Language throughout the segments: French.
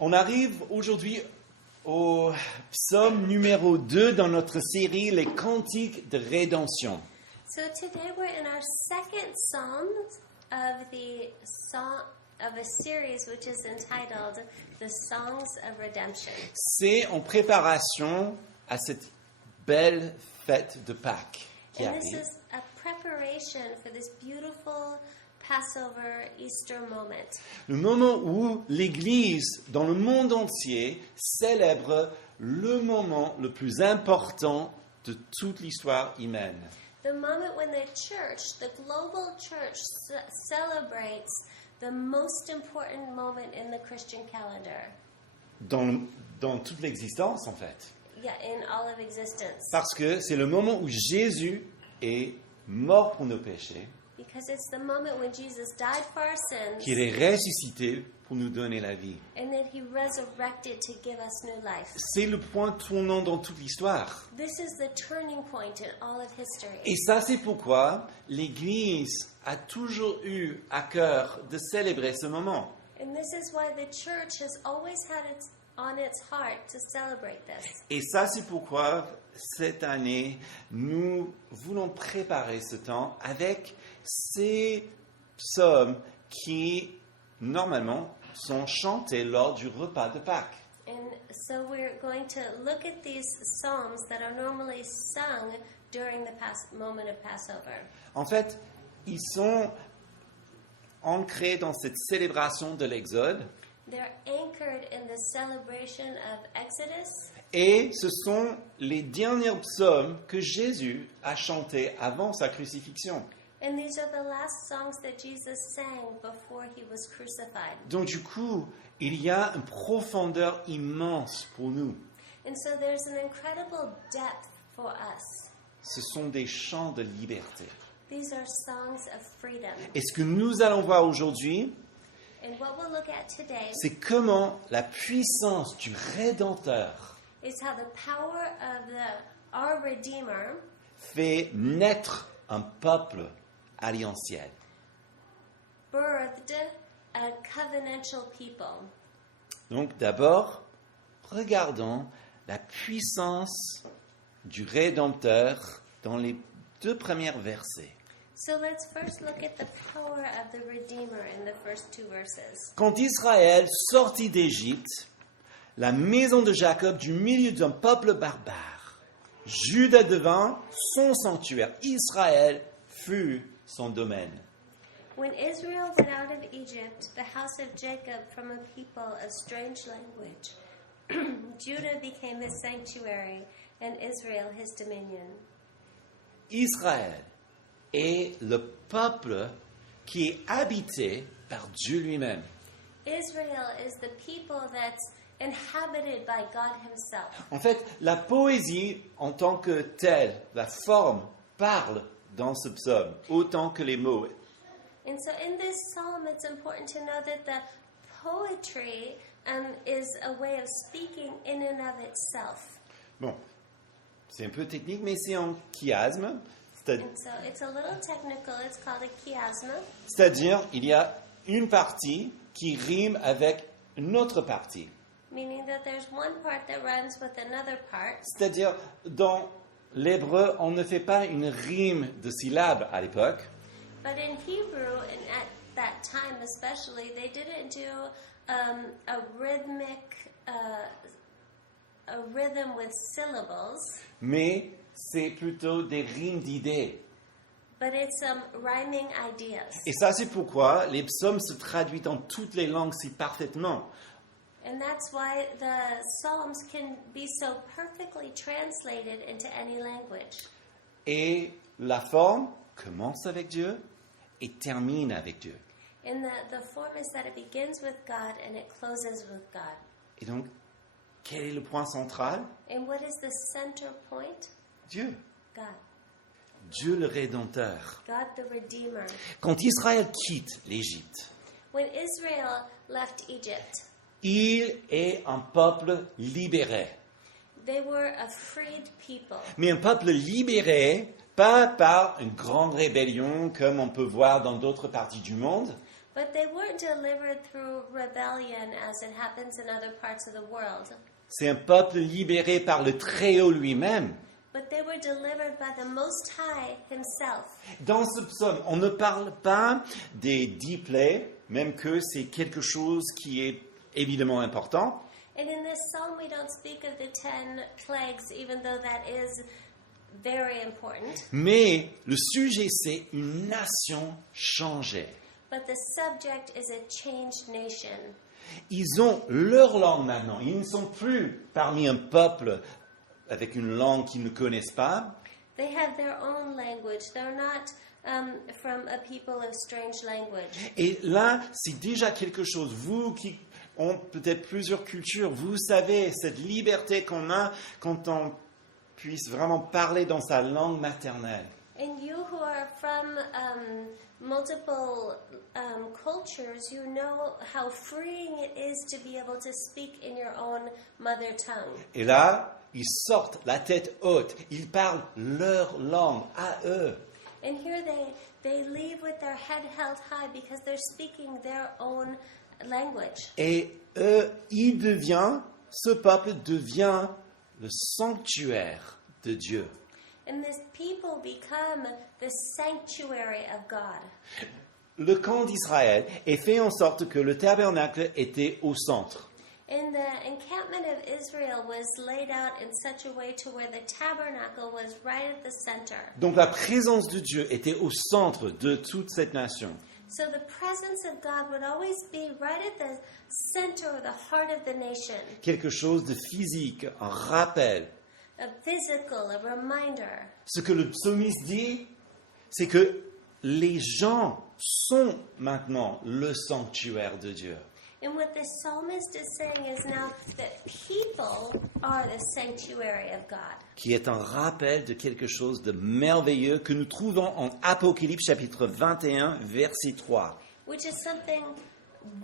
On arrive aujourd'hui au psaume numéro 2 dans notre série Les Cantiques de Rédemption. So today we're in our second psalm of the song of a series which is entitled The Songs of Redemption. C'est en préparation à cette belle fête de Pâques qui And this arrive. is a preparation for this beautiful Passover Easter moment. Le moment où l'Église dans le monde entier célèbre le moment le plus important de toute l'histoire humaine. The moment when the church, the global church, celebrates the most important moment in the Christian calendar. Dans toute l'existence, en fait. Yeah, in all of existence. Parce que c'est le moment où Jésus est mort pour nos péchés, Because it's the moment when Jesus died for our sins qu'il est ressuscité pour nous donner la vie. and then he resurrected to give us new life. C'est le point tournant dans toute l'histoire. This is the turning point in all of history. Et ça, c'est pourquoi l'Église a toujours eu à cœur de célébrer ce moment. And this is why the church has always had it on its heart to celebrate this. Et ça, c'est pourquoi cette année, nous voulons préparer ce temps avec ces psaumes qui, normalement, sont chantés lors du repas de Pâques. And so we're going to look at these psalms that are normally sung during the moment of Passover. En fait, ils sont ancrés dans cette célébration de l'Exode They're anchored in the celebration of Exodus, et ce sont les derniers psaumes que Jésus a chantés avant sa crucifixion. and these are the last songs that Jesus sang before he was crucified. Donc du coup, il y a une profondeur immense pour nous. And so there's an incredible depth for us. Ce sont des chants de liberté. These are songs of freedom. Et ce que nous allons voir aujourd'hui, And what we'll look at today c'est comment la puissance du Rédempteur is how the power of our Redeemer fait naître un peuple alliantiel. birthed a covenantal people. Donc d'abord, regardons la puissance du Rédempteur dans les 2 premiers versets. So let's first look at the power of the Redeemer in the first 2 verses. Quand Israël sortit d'Égypte, la maison de Jacob du milieu d'un peuple barbare, Juda devint son sanctuaire, Israël fut son domaine. When Israel went out of Egypt, the house of Jacob from a people of strange language, Judah became his sanctuary and Israel his dominion. Israël est le peuple qui est habité par Dieu lui-même. Israel is the people that's inhabited by God himself. En fait, la poésie en tant que telle, la forme, parle dans ce psaume, autant que les mots. And so in this psalm, it's important to know that the poetry is a way of speaking in and of itself. Bon, c'est un peu technique, mais c'est en chiasme, And so it's a little technical. It's called a chiasma. c'est-à-dire il y a une partie qui rime avec une autre partie. Meaning that there's one part that rhymes with another part. C'est-à-dire, dans l'hébreu, on ne fait pas une rime de syllabes à l'époque, But in Hebrew, and at that time especially, they didn't do a rhythm with syllables, mais c'est plutôt des rimes d'idées. but it's rhyming ideas. Et ça, c'est pourquoi les psaumes se traduisent dans toutes les langues si parfaitement. And that's why the Psalms can be so perfectly translated into any language. Et la forme commence avec Dieu et termine avec Dieu. And the form is that it begins with God and it closes with God. Et donc, quel est le point central? And what is the center point? Dieu. God. Dieu le Rédempteur. God the Redeemer. Quand Israël quitte l'Égypte, When Israel left Egypt, il est un peuple libéré. they were a freed people. Mais un peuple libéré, pas par une grande rébellion comme on peut voir dans d'autres parties du monde, But they weren't delivered through rebellion as it happens in other parts of the world. C'est un peuple libéré par le Très-Haut lui-même. But they were delivered by the Most High Himself. Dans ce psaume, on ne parle pas des 10 plaies, même que c'est quelque chose qui est évidemment important. And in this psalm, we don't speak of the 10 plagues, even though that is very important. Mais le sujet, c'est une nation changée. But the subject is a changed nation. Ils ont leur langue maintenant. Ils ne sont plus parmi un peuple avec une langue qu'ils ne connaissent pas. They have their own language. They're not from a people of strange language. Et là, c'est déjà quelque chose. Vous qui ont peut-être plusieurs cultures, vous savez cette liberté qu'on a quand on puisse vraiment parler dans sa langue maternelle. And you who are from multiple cultures, you know how freeing it is to be able to speak in your own mother tongue. Et là, ils sortent la tête haute. Ils parlent leur langue à eux. And here they leave with their head held high because they're speaking their own language. Et ce peuple devient le sanctuaire de Dieu. And this people become the sanctuary of God. Le camp d'Israël est fait en sorte que le tabernacle était au centre. And the encampment of Israel was laid out in such a way to where the tabernacle was right at the center. Donc la présence de Dieu était au centre de toute cette nation. So the presence of God would always be right at the center or the heart of the nation. Quelque chose de physique, un rappel. A physical, a reminder. Ce que le psalmiste dit, c'est que les gens sont maintenant le sanctuaire de Dieu. And what the psalmist is saying is now that people are the sanctuary of God. Qui est un rappel de quelque chose de merveilleux que nous trouvons en Apocalypse chapitre 21, verset 3. Which is something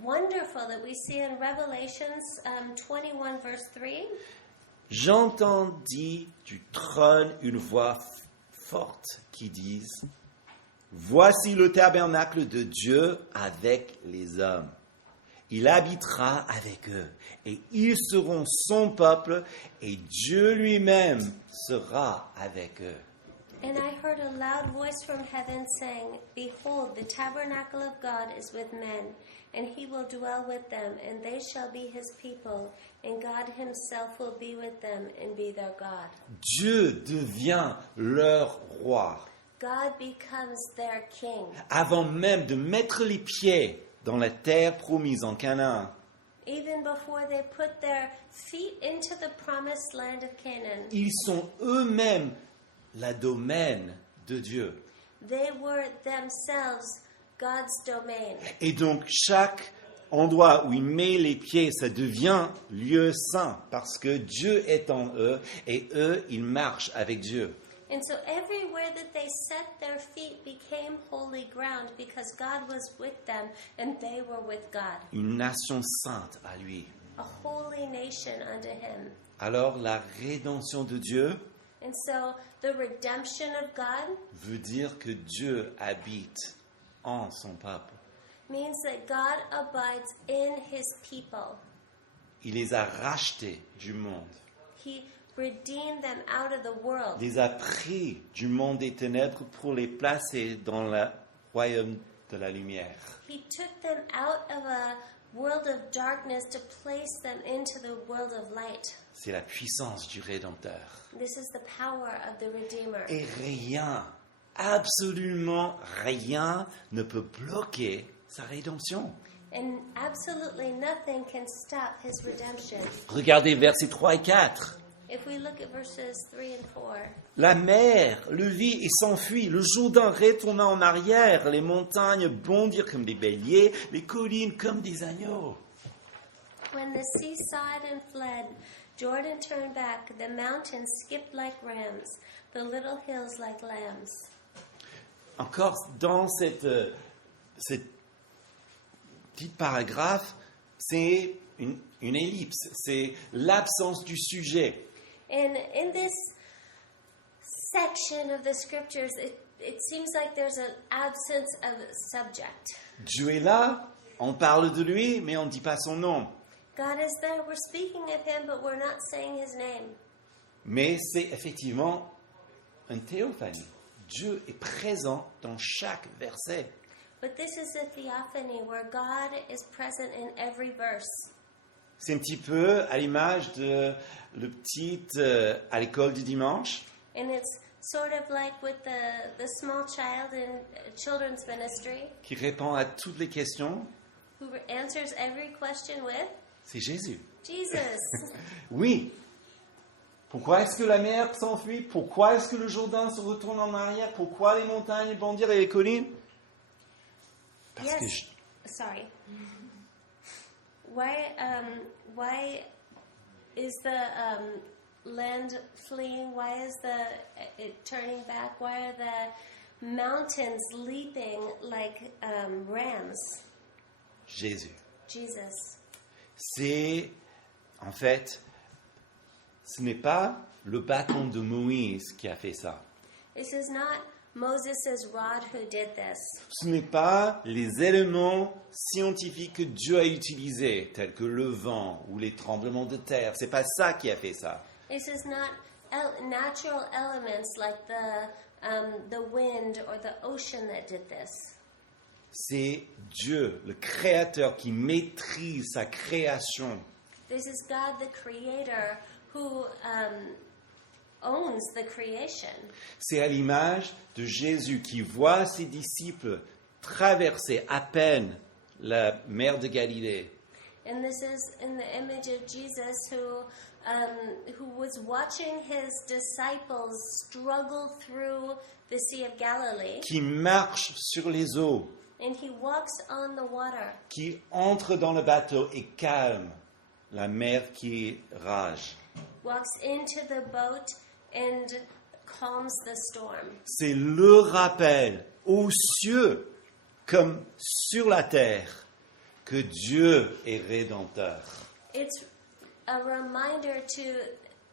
wonderful that we see in Revelations 21, verse 3. J'entendis du trône une voix forte qui dise « Voici le tabernacle de Dieu avec les hommes. Il habitera avec eux, et ils seront son peuple, et Dieu lui-même sera avec eux. » And I heard a loud voice from heaven saying, Behold, the tabernacle of God is with men, and he will dwell with them, and they shall be his people, and God himself will be with them and be their God. Dieu devient leur roi. God becomes their king. Avant même de mettre les pieds dans la terre promise en Canaan, Even before they put their feet into the promised land of Canaan, ils sont eux-mêmes la domaine de Dieu. they were themselves God's domain. Et donc, chaque endroit où il met les pieds, ça devient lieu saint, parce que Dieu est en eux, et eux, ils marchent avec Dieu. And so everywhere that they set their feet became holy ground because God was with them and they were with God. Une nation sainte à lui. A holy nation unto him. Alors, la rédemption de Dieu And so the redemption of God veut dire que Dieu habite en son peuple. means that God abides in his people. Il les a rachetés du monde. He redeemed them out of the world. Il les a pris du monde des ténèbres pour les placer dans le royaume de la lumière. He took them out of a world of darkness to place them into the world of light. C'est la puissance du Rédempteur. This is the power of the Redeemer. Et rien, absolument rien ne peut bloquer sa rédemption. And absolutely nothing can stop his redemption. Regardez versets 3 et 4. If we look at verses 3 and 4, La mer le vit et s'enfuit, le Jourdain retourna en arrière, les montagnes bondirent comme des béliers, les collines comme des agneaux. when the sea saw it and fled, Jordan turned back, the mountains skipped like rams, the little hills like lambs. Encore dans cette petit paragraphe, c'est une ellipse, c'est l'absence du sujet. And in this section of the scriptures, it seems like there's an absence of subject. Dieu est là, on parle de lui, mais on ne dit pas son nom. God is there, we're speaking of him, but we're not saying his name. Mais c'est effectivement une théophanie. Dieu est présent dans chaque verset. But this is a theophany where God is present in every verse. C'est un petit peu à l'image de le petit à l'école du dimanche And it's sort of like with the small child in children's ministry qui répond à toutes les questions. who answers every question with, C'est Jésus. Jesus. Oui. Pourquoi est-ce que la mer s'enfuit? Pourquoi est-ce que le Jourdain se retourne en arrière? Pourquoi les montagnes bondirent et les collines? Parce que Yes. Sorry. Why is the land fleeing? Why is it turning back? Why are the mountains leaping like rams? Jésus. Jesus. C'est, en fait, ce n'est pas le bâton de Moïse qui a fait ça. This is not Moses' rod who did this. Ce n'est pas les éléments scientifiques que Dieu a utilisés, tels que le vent ou les tremblements de terre. C'est pas ça qui a fait ça. This is not natural elements like the wind or the ocean that did this. C'est Dieu, le Créateur, qui maîtrise sa création. This is God, the Creator, who owns the creation. C'est à l'image de Jésus qui voit ses disciples traverser à peine la mer de Galilée. And this is in the image of Jesus who was watching his disciples struggle through the Sea of Galilee. Qui marche sur les eaux, And he walks on the water. qui entre dans le bateau et calme la mer qui rage. Walks into the boat and calms the storm. C'est le rappel aux cieux comme sur la terre que Dieu est rédempteur. It's a reminder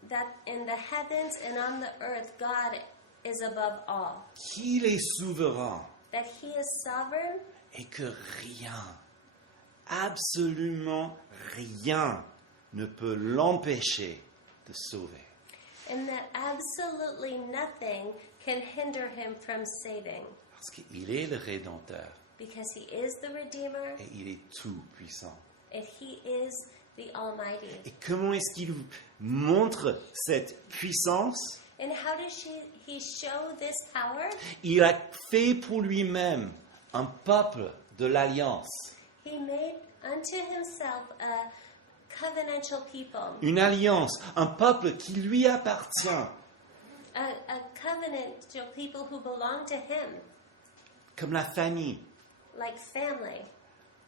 that in the heavens and on the earth, God is above all. Qu'il est souverain That he is sovereign et que rien, absolument rien, ne peut l'empêcher de sauver. and that absolutely nothing can hinder him from saving. Parce qu'il est le rédempteur Because he is the Redeemer et il est tout puissant. and he is the Almighty. Et comment est-ce qu'il montre cette puissance? And how does he show this power? Il a fait pour lui-même un peuple de l'alliance, He made unto himself a covenantal people, une alliance, un peuple qui lui appartient, a covenantal people who belong to him, comme la famille, like family,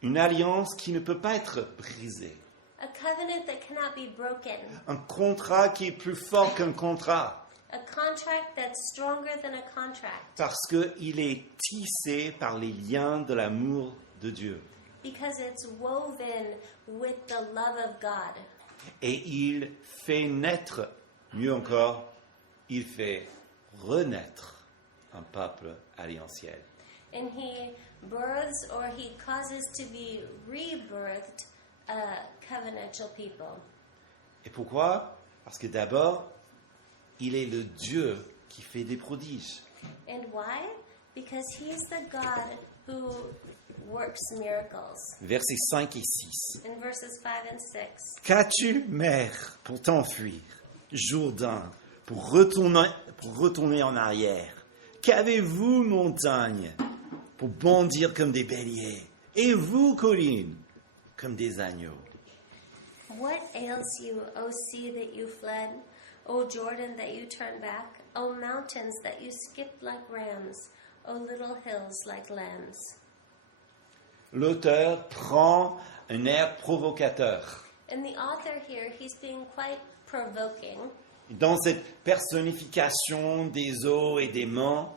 une alliance qui ne peut pas être brisée, a covenant that cannot be broken, un contrat qui est plus fort qu'un contrat, a contract that's stronger than a contract, parce qu'il est tissé par les liens de l'amour de Dieu. because it's woven with the love of God. Et il fait naître, mieux encore, il fait renaître un peuple alliantiel. And he births or he causes to be rebirthed a covenantal people. Et pourquoi? Parce que d'abord, il est le Dieu qui fait des prodiges. And why? Because he's the God who works miracles. Versets 5 et 6. In verses 5 and 6. Qu'as-tu, mer, pour t'enfuir? Jourdain, pour retourner en arrière? Qu'avez-vous, montagne, pour bondir comme des béliers? Et vous, collines, comme des agneaux? What ails you, O sea that you fled, O Jordan that you turned back, O mountains that you skipped like rams, O little hills like lambs? L'auteur prend un air provocateur. And the author here, he's being quite provoking. Dans cette personnification des eaux et des monts,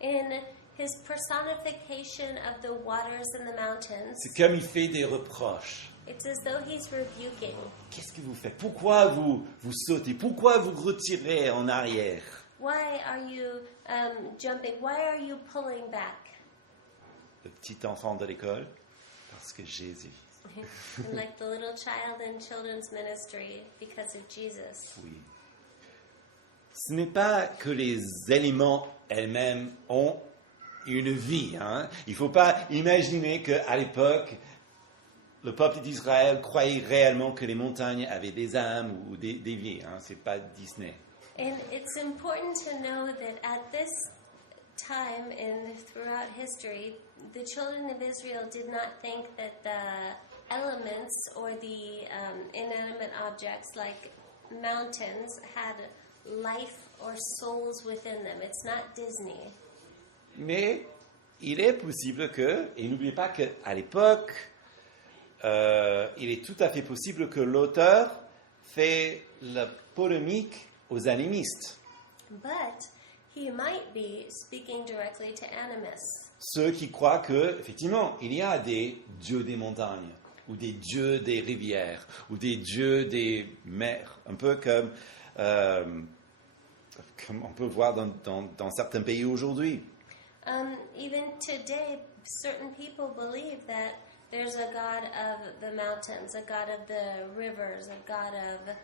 In his personification of the waters and the mountains, c'est comme il fait des reproches. it's as though he's rebuking. Qu'est-ce que vous faites? Pourquoi vous sautez? Pourquoi vous retirez en arrière? Why are you jumping? Why are you pulling back? le petit enfant de l'école, parce que Jésus. And like the little child in children's ministry, because of Jesus. Oui. Ce n'est pas que les éléments elles-mêmes ont une vie. Hein. Il ne faut pas imaginer qu'à l'époque, le peuple d'Israël croyait réellement que les montagnes avaient des âmes ou des vies. Hein. Ce n'est pas Disney. And it's important to know that at this time and throughout history, the children of Israel did not think that the elements or the inanimate objects like mountains had life or souls within them. It's not Disney. Mais il est possible que, et n'oubliez pas qu'à l'époque, il est tout à fait possible que l'auteur fait la polémique aux animistes. But he might be speaking directly to animists. Ceux qui croient que, effectivement, il y a des dieux des montagnes, ou des dieux des rivières, ou des dieux des mers, un peu comme on peut voir dans certains pays aujourd'hui. Even today, certain people believe that there's a God of the mountains, a God of the rivers, a God of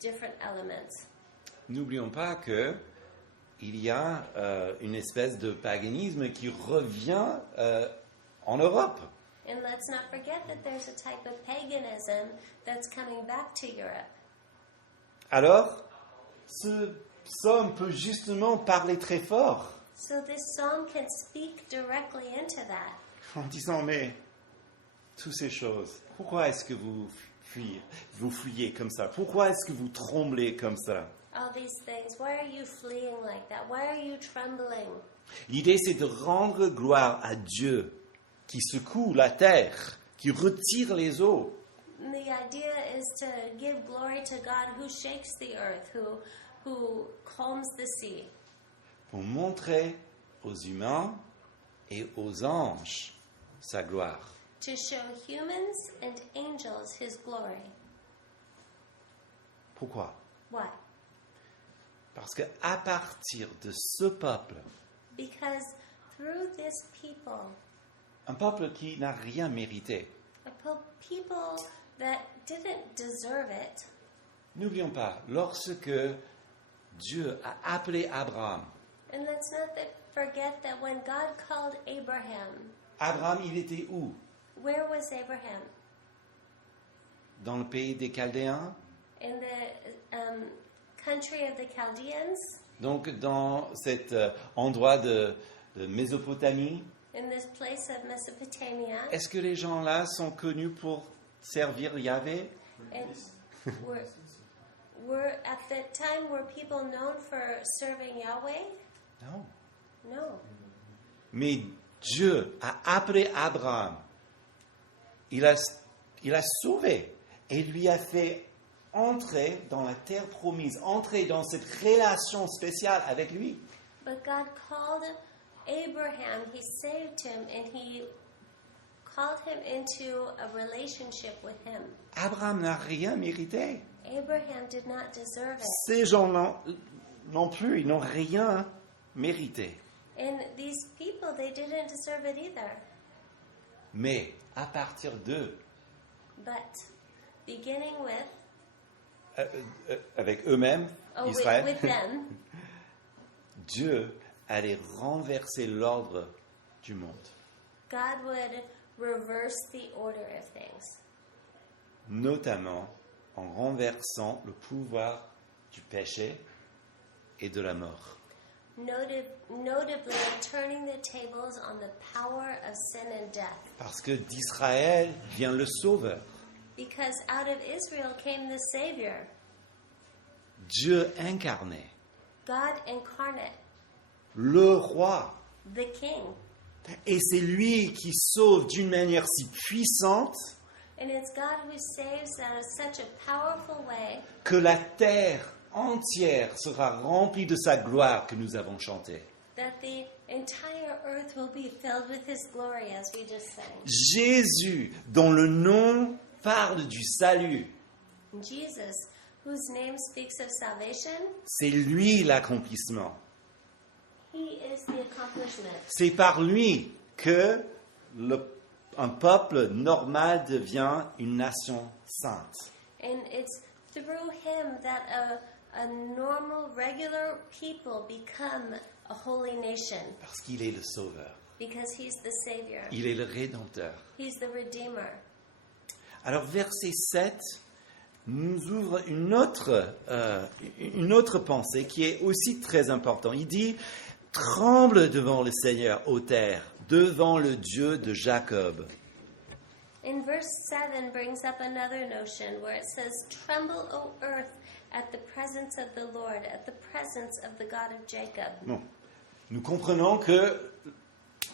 different elements. N'oublions pas que il y a une espèce de paganisme qui revient en Europe. And let's not forget that there's a type of paganism that's coming back to Europe. Alors, ce psaume peut justement parler très fort So this psalm can speak directly into that. en disant, mais toutes ces choses, pourquoi est-ce que vous fuyez comme ça? Pourquoi est-ce que vous tremblez comme ça? All these things. Why are you fleeing like that? Why are you trembling? L'idée, c'est de rendre gloire à Dieu qui secoue la terre, qui retire les eaux. And the idea is to give glory to God who shakes the earth, who calms the sea. Pour montrer aux humains et aux anges sa gloire. To show humans and angels his glory. Pourquoi? Why? Parce qu'à partir de ce peuple, Because through this people, un peuple qui n'a rien mérité, people that didn't deserve it, n'oublions pas, lorsque Dieu a appelé Abraham, and let's not forget that when God called Abraham, Abraham, il était où? where was Abraham? Dans le pays des Chaldéens? In the country of the Chaldeans, Donc dans cet endroit de Mésopotamie. in this place of Mesopotamia, Est-ce que les gens là sont connus pour servir Yahvé? and were at that time were people known for serving Yahweh? Non. No. Mais Dieu a appelé Abraham. Il a sauvé et lui a fait entrer dans la terre promise, entrer dans cette relation spéciale avec lui. But God called Abraham, he saved him, and he called him into a relationship with him. Abraham n'a rien mérité. Abraham did not deserve it. Ces gens non plus, ils n'ont rien mérité. And these people, they didn't deserve it either. Mais à partir d'eux, But beginning with, avec eux-mêmes, Israël, with them, Dieu allait renverser l'ordre du monde. God would reverse the order of things. Notamment en renversant le pouvoir du péché et de la mort. Notably turning the tables on the power of sin and death. Parce que d'Israël vient le Sauveur. Because out of Israel came the Savior, Dieu incarné, God incarnate, le roi. the King. Et c'est lui qui sauve d'une manière si puissante And it's God who saves in such a powerful way que la terre entière sera remplie de sa gloire que nous avons chanté. that the entire earth will be filled with His glory, as we just sang. Jésus, dont le nom parle du salut, Jesus, whose name speaks of salvation, c'est lui l'accomplissement. He is the accomplishment. C'est par lui que un peuple normal devient une nation sainte. And it's through him that a normal, regular people become a holy nation. Parce qu'il est le sauveur. Because he's the Savior. Il est le rédempteur. He's the Redeemer. Alors, verset 7 nous ouvre une autre pensée qui est aussi très importante. Il dit « Tremble devant le Seigneur, ô terre, devant le Dieu de Jacob. » In verse 7 brings up another notion where it says, "Tremble, O earth, at the presence of the Lord, at the presence of the God of Jacob." Bon, nous comprenons que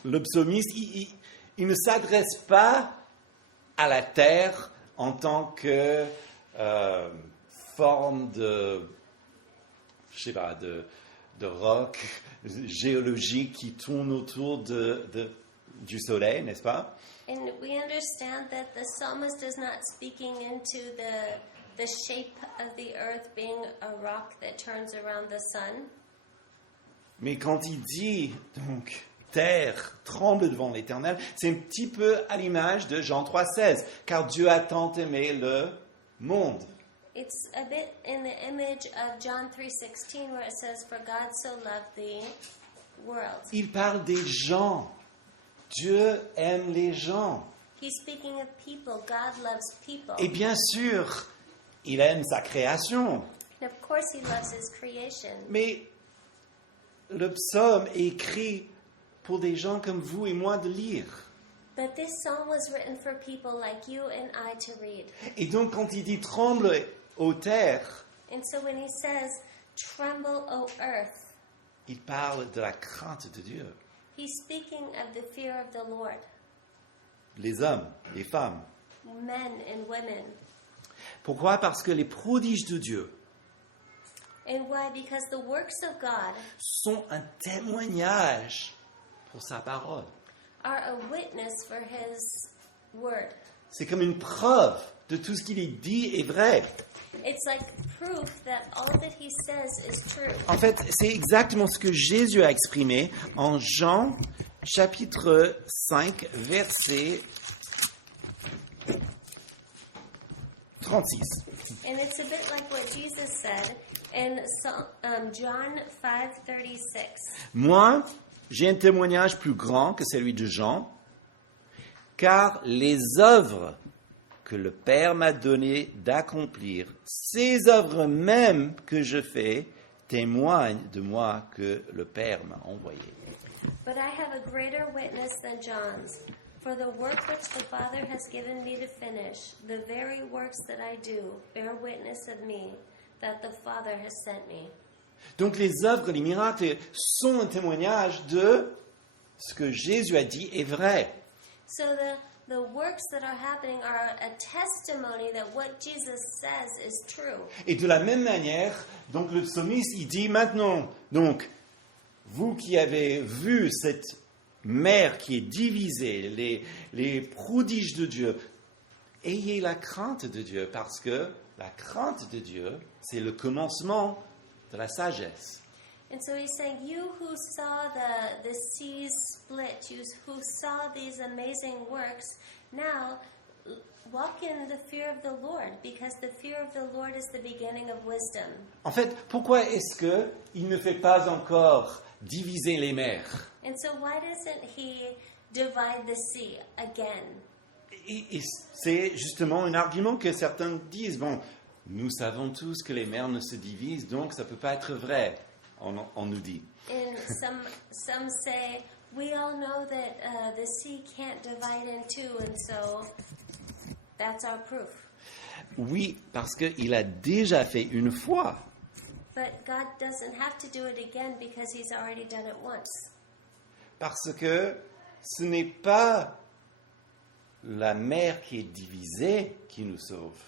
le psalmiste, il ne s'adresse pas à la terre en tant que forme de, je sais pas, de roc géologique qui tourne autour du soleil, n'est-ce pas? And we understand that the psalmist is not speaking into the shape of the earth being a rock that turns around the sun. Mais quand il dit, donc, terre, tremble devant l'Éternel, c'est un petit peu à l'image de Jean 3,16, car Dieu a tant aimé le monde. It's a bit in the image of John 3:16 where it says, "For God so loved the world." Il parle des gens. Dieu aime les gens. He's speaking of people. God loves people. Et bien sûr, il aime sa création. And of course he loves his creation. Mais le psaume est écrit pour des gens comme vous et moi de lire. But this psalm was written for people like you and I to read. Et donc quand il dit tremble ô terre, And so when he says, "Tremble, O earth," il parle de la crainte de Dieu. he's speaking of the fear of the Lord, Les hommes, les femmes. men and women. Pourquoi? Parce que les prodiges de Dieu And why? Because the works of God sont un témoignage pour sa parole. are a witness for his word. C'est comme une preuve de tout ce qu'il est dit est vrai. It's like proof that all that he says is true. En fait, c'est exactement ce que Jésus a exprimé en Jean chapitre 5, verset 36. And it's a bit like what Jesus said in John 5:36. Moi, j'ai un témoignage plus grand que celui de Jean, car les œuvres que le Père m'a donné d'accomplir, ces œuvres mêmes que je fais, témoignent de moi que le Père m'a envoyé. But I have a greater witness than John's, for the work which the Father has given me to finish, the very works that I do, bear witness of me, that the Father has sent me. Donc les œuvres, les miracles sont un témoignage de ce que Jésus a dit est vrai. So the works that are happening are a testimony that what Jesus says is true. Et de la même manière, donc le psalmiste, il dit maintenant, donc, vous qui avez vu cette mer qui est divisée, les prodiges de Dieu, ayez la crainte de Dieu, parce que la crainte de Dieu, c'est le commencement de la sagesse. And so he's saying, you who saw the seas split, you who saw these amazing works, now walk in the fear of the Lord, because the fear of the Lord is the beginning of wisdom. En fait, pourquoi est-ce qu'il ne fait pas encore diviser les mers? And so why doesn't he divide the sea again? Et c'est justement un argument que certains disent, bon, nous savons tous que les mers ne se divisent, donc ça ne peut pas être vrai, on nous dit. And some say, we all know that the sea can't divide in two, and so that's our proof. Oui, parce qu'il a déjà fait une fois. But God doesn't have to do it again because he's already done it once. Parce que ce n'est pas la mer qui est divisée qui nous sauve.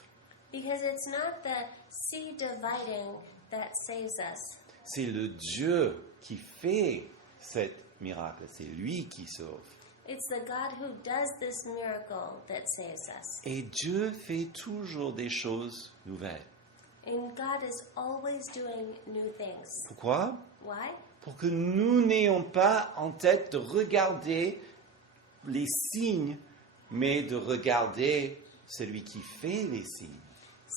Because it's not the sea dividing that saves us. C'est le Dieu qui fait ce miracle. C'est lui qui sauve. It's the God who does this miracle that saves us. Et Dieu fait toujours des choses nouvelles. And God is always doing new things. Pourquoi? Why? Pour que nous n'ayons pas en tête de regarder les signes, mais de regarder celui qui fait les signes.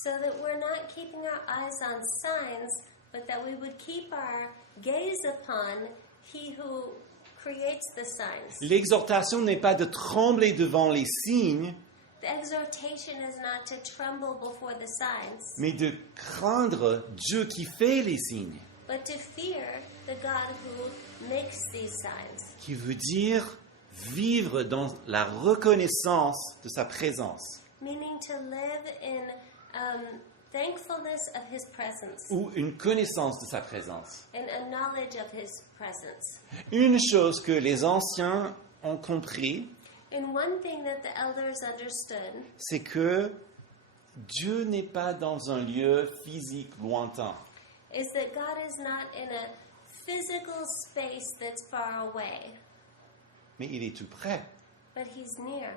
So that we're not keeping our eyes on signs, but that we would keep our gaze upon He who creates the signs. L'exhortation n'est pas de trembler devant les signes, The exhortation is not to tremble before the signs, mais de craindre Dieu qui fait les signes, but to fear the God who makes these signs, qui veut dire vivre dans la reconnaissance de sa présence, meaning to live in thankfulness of His presence ou une connaissance de sa présence. and a knowledge of His presence. Une chose que les anciens ont compris, And one thing that the elders understood c'est que Dieu n'est pas dans un lieu physique lointain. is that God is not in a physical space that's far away, Mais il est tout près. but He's near.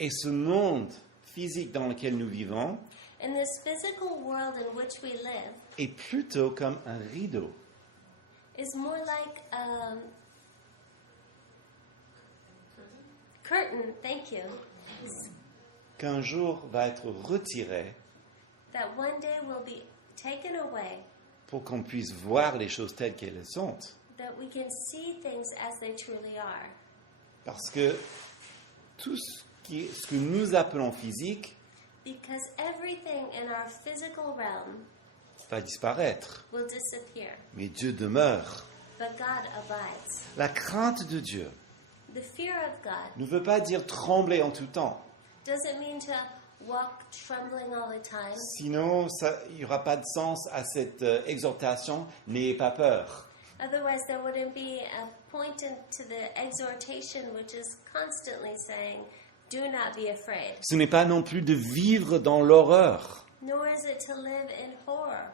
Et ce monde physique dans lequel nous vivons In this physical world in which we live est plutôt comme un rideau. is more like a curtain, thank you, Qu'un jour va être retiré that one day will be taken away, pour qu'on puisse voir les choses telles qu'elles sont. that we can see things as they truly are. Parce que tout ce que nous appelons physique Because everything in our physical realm va disparaître, will disappear, mais Dieu demeure. but God abides. La crainte de Dieu The fear of God ne veut pas dire trembler en tout temps. doesn't mean to walk trembling all the time. Sinon, il n'y aura pas de sens à cette exhortation, n'ayez pas peur. Otherwise, there wouldn't be a point into the exhortation which is constantly saying, do not be afraid. Ce n'est pas non plus de vivre dans l'horreur, Nor is it to live in horror,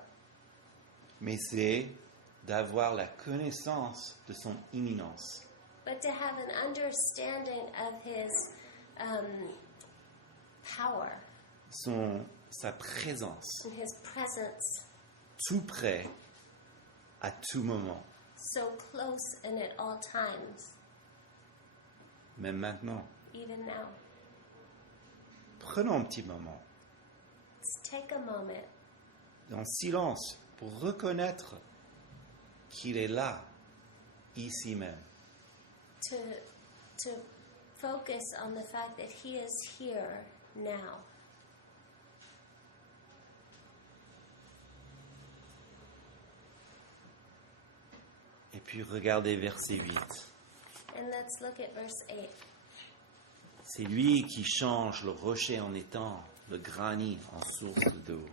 mais c'est d'avoir la connaissance de son imminence. but to have an understanding of His power Sa présence, and His presence, tout près, à tout moment, so close and at all times, même maintenant. even now. Prenons un petit moment, Let's take a moment en silence, pour reconnaître qu'il est là, ici même. to focus on the fact that He is here now. Et puis regardez verset 8. And let's look at verse 8. C'est lui qui change le rocher en étang, le granit en source d'eau.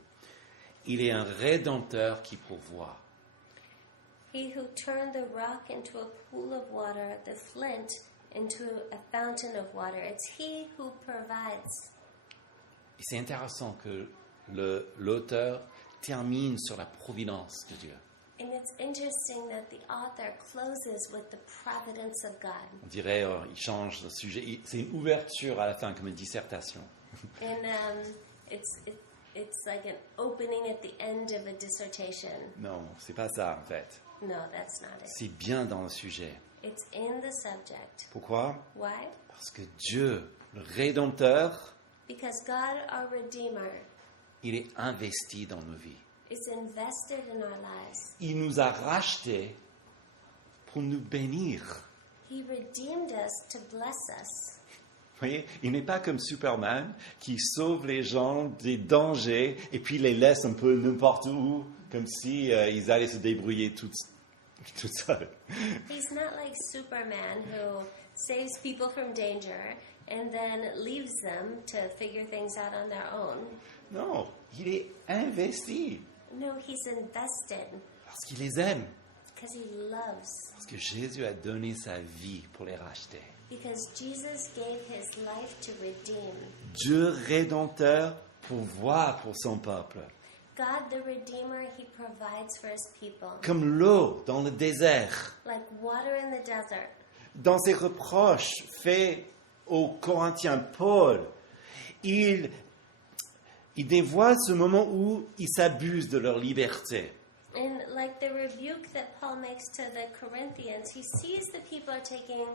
Il est un rédempteur qui pourvoit. He who turned the rock into a pool of water, the flint into a fountain of water. It's He who provides. Et c'est intéressant que l'auteur termine sur la providence de Dieu. And it's interesting that the author closes with the providence of God. On dirait il change de sujet. C'est une ouverture à la fin, comme une dissertation. And it's like an opening at the end of a dissertation. Non, c'est pas ça en fait. No, that's not it. C'est bien dans le sujet. It's in the subject. Pourquoi? Why? Parce que Dieu, le Rédempteur, Because God, our Redeemer, il est investi dans nos vies. is invested in our lives. Il nous a rachetés pour nous bénir. He redeemed us to bless us. Vous voyez, il n'est pas comme Superman qui sauve les gens des dangers et puis les laisse un peu n'importe où, comme si ils allaient se débrouiller tout seuls. He's not like Superman who saves people from danger and then leaves them to figure things out on their own. Non, il est investi No, he's invested parce qu'il les aime, because he loves. parce que Jésus a donné sa vie pour les racheter. Because Jesus gave his life to redeem. Dieu Rédempteur pourvoit pour son peuple, God, the Redeemer, he provides for his people. comme l'eau dans le désert. Like water in the desert. Dans ses reproches faits aux Corinthiens, Paul, il dévoile ce moment où ils s'abusent de leur liberté. And like the rebuke that Paul makes to the Corinthians, he sees the people are taking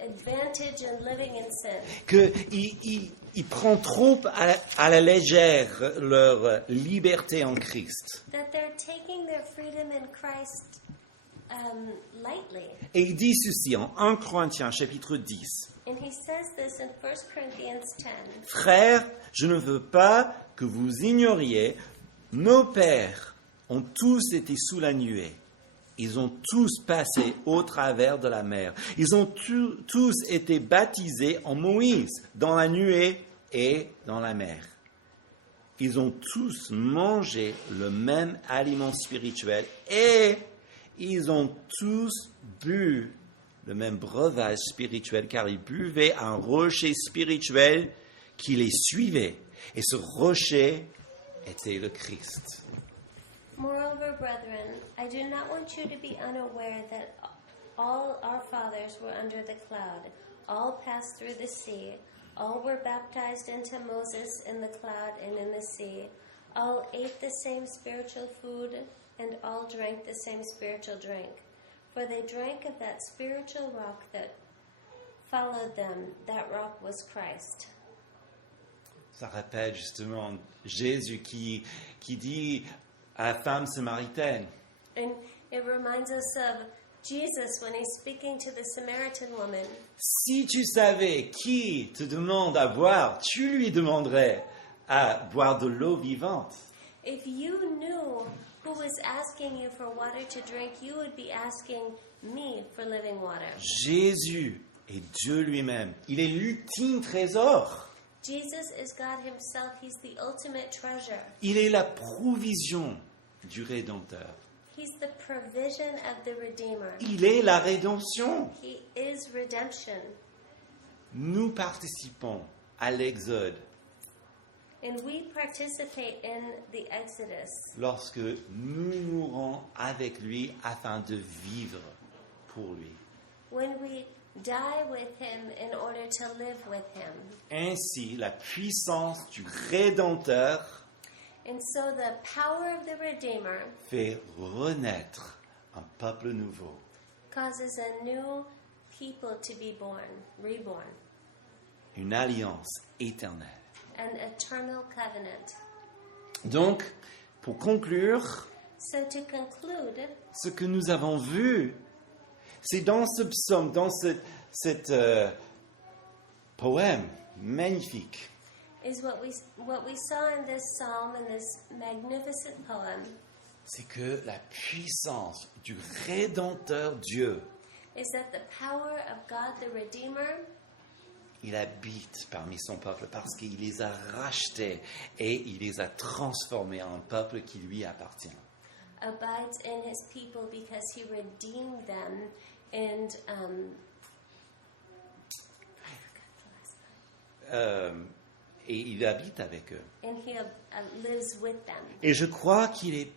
advantage in living in sin. Qu'il prend trop à la légère leur liberté en Christ. That they're taking their freedom in Christ lightly. Et il dit ceci en 1 Corinthiens chapitre 10. And he says this in 1 Corinthians 10. Frères, je ne veux pas que vous ignoriez, nos pères ont tous été sous la nuée. Ils ont tous passé au travers de la mer. Ils ont tous été baptisés en Moïse, dans la nuée et dans la mer. Ils ont tous mangé le même aliment spirituel et ils ont tous bu le même breuvage spirituel, car ils buvaient un rocher spirituel qui les suivait. Et ce rocher était le Christ. Moreover, brethren, I do not want you to be unaware that all our fathers were under the cloud, all passed through the sea, all were baptized into Moses in the cloud and in the sea, all ate the same spiritual food, and all drank the same spiritual drink. For they drank of that spiritual rock that followed them. That rock was Christ. Ça rappelle justement Jésus qui dit à la femme samaritaine, And it reminds us of Jesus when he's speaking to the Samaritan woman. si tu savais qui te demande à boire, tu lui demanderais à boire de l'eau vivante. If you knew who was asking you for water to drink, you would be asking me for living water. Jésus est Dieu lui-même. Il est l'ultime trésor. Jesus is God himself. He's the ultimate treasure. Il est la provision du Rédempteur. He's the provision of the Redeemer. Il est la rédemption. He is redemption. Nous participons à l'Exode And we participate in the Exodus lorsque nous mourons avec lui afin de vivre pour lui. when we die with him in order to live with him. Ainsi, la puissance du Rédempteur And so the power of the Redeemer fait renaître un peuple nouveau. causes a new people to be born, reborn, Une alliance éternelle. an eternal covenant. Donc, pour conclure, So to conclude, ce que nous avons vu, c'est dans ce psaume, dans cet poème magnifique, is what we saw in this psalm, in this magnificent poem, c'est que la puissance du Rédempteur Dieu, is that the power of God the Redeemer il habite parmi son peuple parce qu'il les a rachetés et il les a transformés en un peuple qui lui appartient. abides in his people because he redeemed them and Et il habite avec eux. and he lives with them. Et je crois qu'il est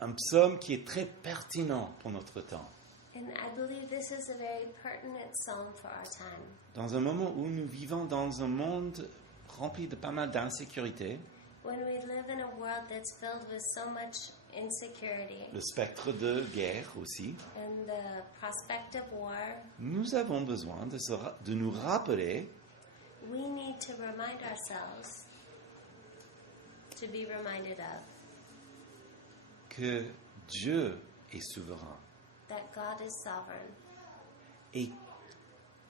un psaume qui est très pertinent pour notre temps. And I believe this is a very pertinent psalm for our time. Dans un moment où nous vivons dans un monde rempli de pas mal d'insécurité, When we live in a world that's filled with so much insecurity le spectre de guerre aussi, and the prospect of war, nous avons besoin de nous rappeler we need to remind ourselves, to be reminded of, que Dieu est souverain. that God is sovereign. Et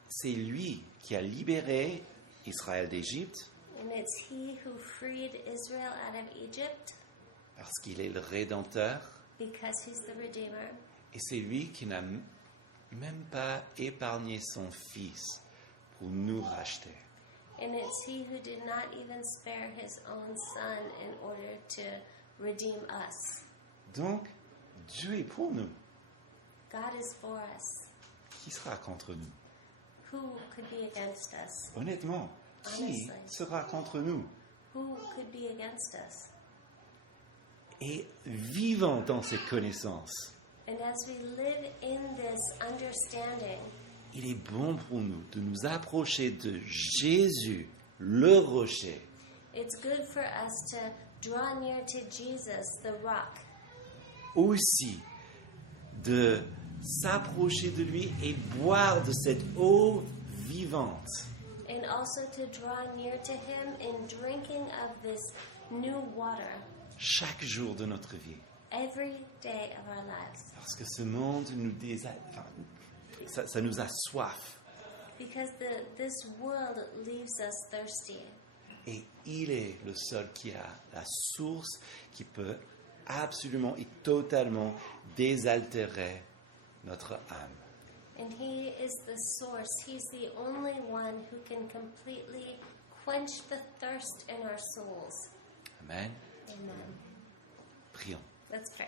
c'est lui qui a libéré Israël d'Égypte And it's He who freed Israel out of Egypt parce qu'il est le Rédempteur. because He's the Redeemer. Et c'est lui qui n'a même pas épargné son Fils pour nous racheter. And it's He who did not even spare His own Son in order to redeem us. Donc, Dieu est pour nous. God is for us. Qui sera contre nous? Who could be against us? Honnêtement, qui Honestly. sera contre nous? Who could be against us? Et vivons dans cette connaissance. And as we live in this understanding, Il est bon pour nous de nous approcher de Jésus, le rocher, it's good for us to draw near to Jesus, the rock, aussi de s'approcher de lui et boire de cette eau vivante. And also to draw near to him in drinking of this new water Chaque jour de notre vie. every day of our lives. Parce que ce monde ça nous a soif. Because this world leaves us thirsty. Et il est le seul qui a la source qui peut absolument et totalement désaltérer notre âme. And he is the source. He's the only one who can completely quench the thirst in our souls. Amen. Amen. Prions. Let's pray.